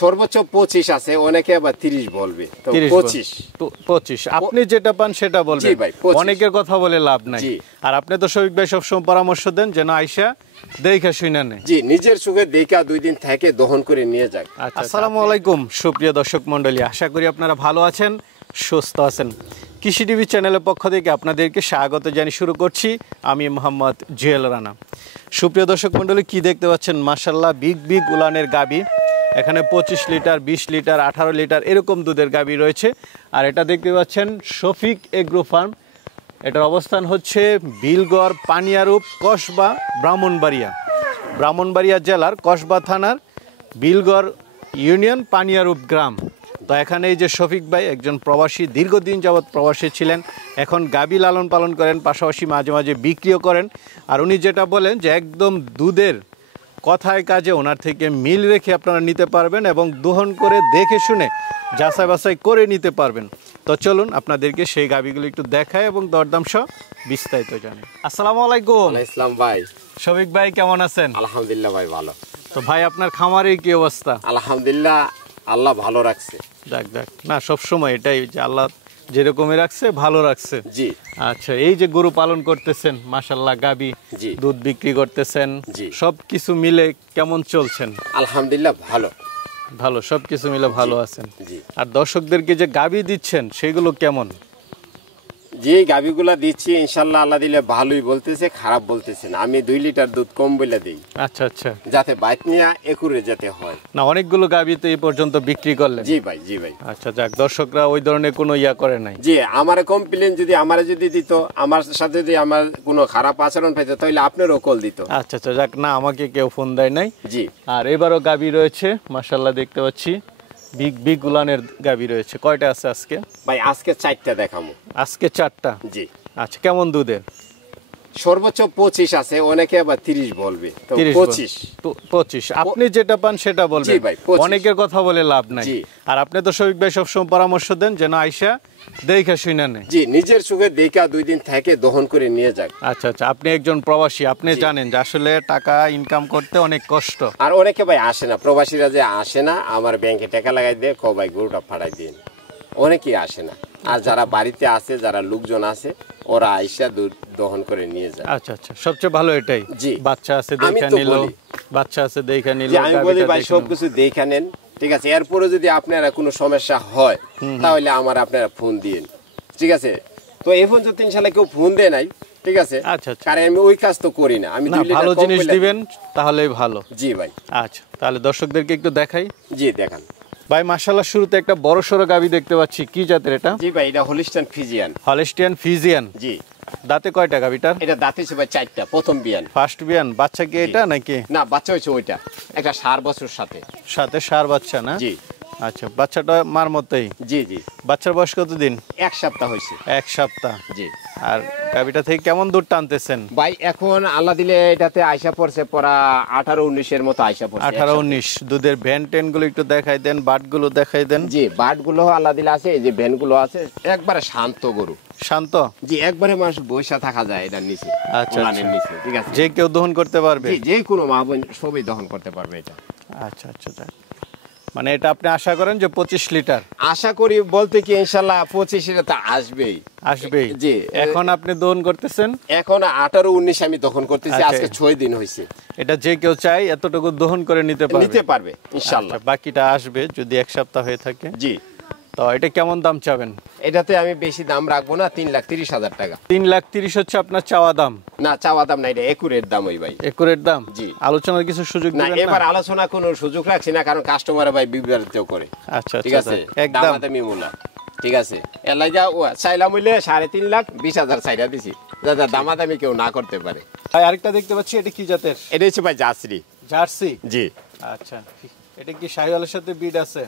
সর্বোচ্চ 25 আছে, অনেকে আবার 30 বলবে, তো 25 আপনি যেটা পান সেটা বলবেন। জি ভাই, 25 অনেকের কথা বলে লাভ নাই। আর আপনি তো শফিক ভাই সবসময় পরামর্শ দেন যেন আয়শা দেখা শুনে নেয়। জি, নিজের চোখে দেখা 2 দিন থেকে দহন করে নিয়ে যাক। আসসালামু আলাইকুম সুপ্রিয় দর্শক মণ্ডলী, আশা করি আপনারা ভালো আছেন, সুস্থ আছেন। কৃষি টিভি চ্যানেলের পক্ষ থেকে আপনাদেরকে স্বাগত জানিয়ে শুরু করছি আমি মোহাম্মদ জুয়েল রানা। সুপ্রিয় দর্শক মণ্ডলী, কি দেখতে পাচ্ছেন মাশাআল্লাহ বিগ উলানের গাবি। এখানে 25 লিটার, 20 লিটার, 18 লিটার এরকম দুধের গাবি রয়েছে। আর এটা দেখতে পাচ্ছেন শফিক এগ্রো ফার্ম। এটার অবস্থান হচ্ছে বিলগড়, পানিয়ারূপ, কসবা, ব্রাহ্মণবাড়িয়া জেলার কসবা থানার বিলগড় ইউনিয়ন, পানিয়ারূপ গ্রাম। তো এখানে এই যে শফিক ভাই একজন প্রবাসী, দীর্ঘদিন যাবৎ প্রবাসী ছিলেন, এখন গাবি লালন পালন করেন, পাশাপাশি মাঝে মাঝে বিক্রিও করেন। আর উনি যেটা বলেন যে একদম দুধের কথায় কাজে ওনার থেকে মিল রেখে আপনারা নিতে পারবেন এবং দহন করে দেখে শুনে যাচাই বাছাই করে নিতে পারবেন। তো চলুন আপনাদেরকে সেই গাবিগুলো একটু দেখায় এবং দরদাম সহ বিস্তারিত জানি। আসসালামু আলাইকুম। ইসলাম ভাই। শফিক ভাই কেমন আছেন? আলহামদুলিল্লাহ ভাই, ভালো। তো ভাই আপনার খামারের কি অবস্থা? আলহামদুলিল্লাহ, আল্লাহ ভালো রাখছে। দেখ না, সবসময় এটাই যে আল্লাহ যেরকমই রাখছে ভালো রাখছে। জি। আচ্ছা, এই যে গরু পালন করতেছেন, মাশাআল্লাহ গাবি, দুধ বিক্রি করতেছেন, সব কিছু মিলে কেমন চলছেন? আলহামদুলিল্লাহ ভালো, সবকিছু মিলে ভালো আছেন। আর দর্শকদেরকে যে গাবি দিচ্ছেন সেগুলো কেমন? যে গাবিগুলা দিচ্ছি ইনশাআল্লাহ আল্লাহ দিলে ভালোই বলতেছে, খারাপ বলতেছে না। আমি 2 লিটার দুধ কম বলে দেই। আচ্ছা, যাতে বাইত নিয়ে একুরে যেতে হয় না। অনেকগুলো গাবি তো এই পর্যন্ত বিক্রি করলেন। জি ভাই। আচ্ছা, যাক, দর্শকরা ওই ধরনের কোনো ইয়া করে নাই। জি, আমার কমপ্লেন যদি দিত, আমার সাথে যদি আমার কোনো খারাপ আচরণ পেত, তাহলে আপনারও কল দিত। আচ্ছা, যাক, না আমাকে কেউ ফোন দেয় নাই। জি। আর এবারও গাবি রয়েছে মাশাআল্লাহ, দেখতে পাচ্ছি বিগ উলানের গাবি রয়েছে। কয়টা আছে আজকে? ভাই আজকে 4টা দেখাবো। আজকে 4টা? জি। আচ্ছা, কেমন দুধের? সর্বোচ্চ 25 আছে, অনেকে আবার 30 বলবে, তো 25 আপনি যেটা পান সেটা বলবেন। জি ভাই, অনেকের কথা বলে লাভ নাই। আর আপনি তো শফিক ভাই সবসময় পরামর্শ দেন যেন আয়শা দেখা শুনে নেয়। জি, নিজের চোখে দেখা 2 দিন থেকে দহন করে নিয়ে যাক। আচ্ছা, আপনি একজন প্রবাসী, আপনি জানেন যে আসলে টাকা ইনকাম করতে অনেক কষ্ট। আর অনেকে ভাই আসে না, প্রবাসীরা যে আসে না, আমার ব্যাংকে টাকা লাগাই দিয়ে ভাই গরুটা ফাটাই দিন, অনেকেই আসে না। আর যারা বাড়িতে আছে, যারা লোকজন আছে, ওরা আইসা দুধ দহন করে নিয়ে যায়। আচ্ছা, সবচেয়ে ভালো এটাই। জি। বাচ্চা আছে দেখা নিল, আমি বলি ভাই সবকিছু দেখা নেন, ঠিক আছে। এরপরে যদি আপনারা কোনো সমস্যা হয় তাহলে আপনারা ফোন দিন, ঠিক আছে। তো এই পর্যন্ত ইনশাআল্লাহ কেউ ফোন দেয় নাই, ঠিক আছে। আচ্ছা, কারণ আমি ওই কাজ তো করি না। আমি ভালো জিনিস দিবেন তাহলেই ভালো। জি ভাই। আচ্ছা, তাহলে দর্শকদেরকে একটু দেখাই। জি, দেখান ভাই। মাশাআল্লাহ, শুরুতে একটা বড় সড়ো গাবি দেখতে পাচ্ছি, কি জাতের এটা? জি ভাই, এটা হলিস্টিয়ান ফিজিয়ান। জি। দাঁতে কয়টা গাবিটার? এটা দাঁতে ছিল ভাই 4টা, প্রথম বিয়ান। ফার্স্ট বিয়ান। বাচ্চা কি এটা নাকি? না, বাচ্চা হইছে ওইটা, একটা 7 বছর সাথে সার বাচ্চা না? জি। আচ্ছা, বাচ্চাটা মার মতোই? জি। বাচ্চার বয়স কতদিন? 1 সপ্তাহ হয়েছে। 1 সপ্তাহ। জি। আর গাবিটা থেকে কেমন দুধ টানতেছেন? ভাই এখন আল্লাহ দিলে এটাতে আয়সা পড়ছে পড়া 18-19 এর মতো আয়সা পড়ছে। 18-19। দুধের ভ্যান টেন গুলো একটু দেখাই দেন, বাট গুলো দেখাই দেন। জি, বাট গুলো আল্লাহ দিলে আছে, এই যে ভ্যান গুলো আছে, একবারে শান্ত গরু। শান্ত? জি, একবারে মানুষ বৈশা থাকা যায় এটার নিচে। আচ্ছা, নিচে, ঠিক আছে। যে কেউ দহন করতে পারবে? জি, যে কোনো মা বোন সবই দহন করতে পারবে এটা। আচ্ছা, মানে এটা আপনি আশা করেন যে 25 লিটার? আশা করি বলতে কি ইনশাআল্লাহ 25 এটা তো আসবেই। জি। এখন আপনি দহন করতেছেন? এখন 18-19 আমি দহন করতেছি, আজকে 6 দিন হয়েছে। এটা যে কেউ চাই এতটুকু দহন করে নিতে পারবে ইনশাআল্লাহ। বাকিটা আসবে যদি 1 সপ্তাহ হয়ে থাকে। জি। তো এটা কেমন দাম চাবেন? এটাতে আমি বেশি দাম রাখবো না, 3,30,000 টাকা। 3,30,000 হচ্ছে আপনার চাওয়া দাম? না, চাওয়া দাম না, এটা একুরেট দাম। ওই ভাই একুরেট দাম? জি। আলোচনার কিছু সুযোগ দিবেন না? এবার আলোচনা কোনো সুযোগ রাখছি না, কারণ কাস্টমার ভাই বিভ্রান্ত করে। আচ্ছা, ঠিক আছে। একদম দামাদামি মূলা, ঠিক আছে। এলাই যা ও চাইলাম হইলে 3,20,000 চাইলা দিছি, যাতে দামাদামি কেউ না করতে পারে। ভাই আরেকটা দেখতে পাচ্ছি, এটা কি জাতের? এটা হচ্ছে ভাই জার্সি। জি। আচ্ছা, এটা কি শাহিওয়ালের সাথে বিড আছে?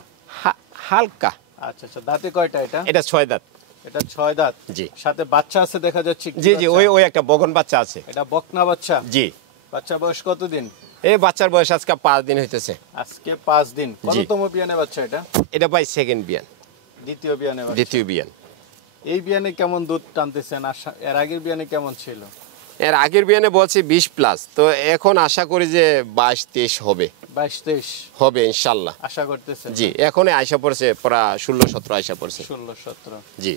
হালকা। আচ্ছা, দাঁতে কয়টা এটা? এটা 6 দাঁত। এটা 6 দাঁত। জি। সাথে বাচ্চা আছে দেখা যাচ্ছে। জি, ওই একটা বগন বাচ্চা আছে। এটা বকনা বাচ্চা? জি। বাচ্চার বয়স কতদিন? এই বাচ্চার বয়স আজকে 5 দিন হইতেছে। আজকে 5 দিন। কততম বিয়ানে বাচ্চা এটা? এটা ভাই সেকেন্ড বিয়ান। দ্বিতীয় বিয়ান। এই বিয়ানে কেমন দুধ টানতেছেন? এর আগের বিয়ানে কেমন ছিল? এর আগের বিয়ানে বলছি 20+, তো এখন আশা করি যে 22-23 হবে। 22-23 হবে ইনশাল্লাহ, আশা করতেছেন? জি এখনই আয়সা পড়ছে, প্রায় 16-17 আয়সা পড়ছে। 16-17। জি।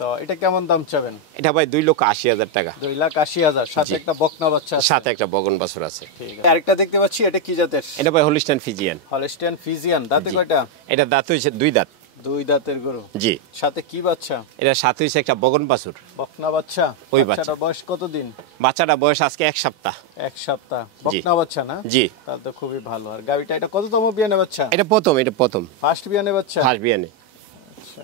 তো এটা কেমন দাম চাবেন? এটা ভাই 2,80,000 টাকা। 2,80,000, সাথে জি। একটা বকনা বাচ্চা আছে। সাথে একটা বগন বাছুর আছে। ঠিক আছে। আরেকটা দেখতে পাচ্ছি, এটা কি জাতের? এটা ভাই হলিস্টাইন ফিজিয়ান। Holstein Friesian. দাঁতে জি। কয়টা? এটা দাঁত হইছে 2 দাঁত। 2 দাঁতের গরু। জি। সাথে কি বাচ্চা? এটা সাথে হইছে একটা বগন বাছুর। বকনা বাচ্চা। ওই বাচ্চাটা বয়স কতদিন? বাচ্চাটা বয়স আজকে 1 সপ্তাহ। 1 সপ্তাহ। বকনা বাচ্চা না? জি। তাহলে তো খুবই ভালো। আর গাবিটা এটা কততম বিয়ানে বাচ্চা? এটা প্রথম ফার্স্ট বিয়ানে বাচ্চা। ফার্স্ট বিয়ানে। আচ্ছা।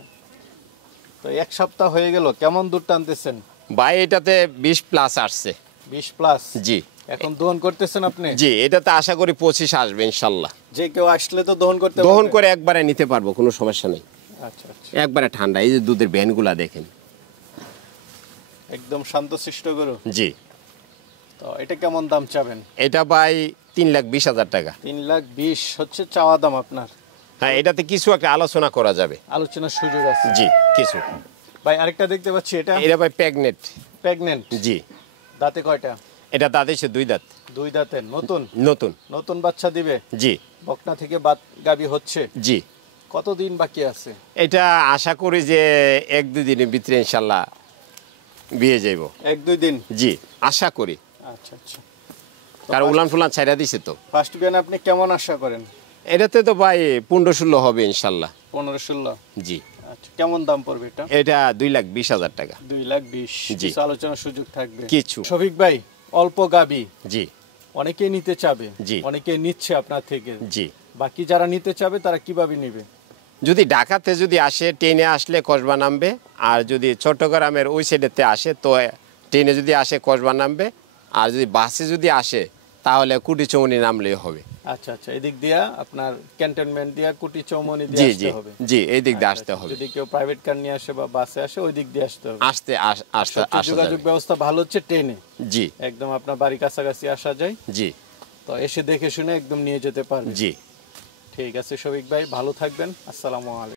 তো 1 সপ্তাহ হয়ে গেল, কেমন দুধ টানতেছেন? ভাই এটাতে 20 প্লাস আসছে। 20 প্লাস। জি। এখন দহন করতেছেন আপনি? জি, এটাতে আশা করি 25 আসবে ইনশাল্লাহ। যে কেউ আসলে তো দহন করতে দহন পারবে? করে একবারে নিতে পারবো, কোনো সমস্যা নেই। আচ্ছা আচ্ছা। একবারে ঠান্ডা। এই যে দুধের ভ্যানগুলা দেখেন, একদম শান্তশিষ্ট গরু। জি। তো এটা কেমন দাম চাবেন? এটা ভাই 3,20,000 টাকা। 3,20,000 হচ্ছে চাওয়া দাম আপনার? হ্যাঁ, এটাতে কিছু একটা আলোচনা করা যাবে। আলোচনার সুযোগ আছে? জি, কিছু। ভাই আরেকটা দেখতে পাচ্ছি, এটা এটা ভাই প্রেগনেন্ট। প্রেগন্যান্ট? জি। দাঁতে কয়টা? এটা দাঁত হইছে 2 দাঁত। 2 দাঁতের। নতুন? নতুন। নতুন বাচ্চা দিবে? জি। বকনা থেকে গাবি হচ্ছে? জি। কতদিন বাকি আছে? এটা আশা করি যে 1-2 দিনের ভিতরে ইনশাল্লাহ বিয়ে যাইব। 1-2 দিন? জি, আশা করি। আচ্ছা আচ্ছা। কারণ উলান ফুলান ছাইরা দিছে তো। ফার্স্ট বিয়ানে আপনি কেমন আশা করেন? এটাতে তো ভাই 15-16 হবে ইনশাল্লাহ। 15-16? জি। আচ্ছা, কেমন দাম পড়বে এটা? এটা 2,20,000 টাকা। 2,20,000। জি। কিছু আলোচনার সুযোগ থাকবে? কিছু। শফিক ভাই, অল্প গাবি জি। অনেকেই নিতে চাবে, জি। অনেকেই নিচ্ছে আপনার থেকে, জি। বাকি যারা নিতে চাবে তারা কিভাবে নিবে? যদি ঢাকাতে যদি আসে, ট্রেনে আসলে কসবা নামবে। আর যদি চট্টগ্রামের ওই সাইডেতে আসে তো ট্রেনে যদি আসে কসবা নামবে। আর যদি বাসে যদি আসে তাহলে কুটিচৌমনি নামলেই হবে। আচ্ছা আচ্ছা। এদিক দিয়া আপনার ক্যান্টনমেন্ট দিয়া কুটি চৌমনি দিয়ে জি আসতে জি হবে? জি, এই দিক দিয়ে আচ্ছা, আসতে আচ্ছা। হবে। যদি কেউ প্রাইভেট কার নিয়ে আসে বা বাসে আসে, ওই দিক দিয়ে আসতে হবে? আসতে সবচেয়ে যোগাযোগ ব্যবস্থা ভালো হচ্ছে ট্রেনে। জি একদম আপনার বাড়ির কাছাকাছি আসা যায়। জি তো এসে দেখে শুনে একদম নিয়ে যেতে পারবে। জি। ঠিক আছে শফিক ভাই, ভালো থাকবেন। আসসালামু আলাইকুম।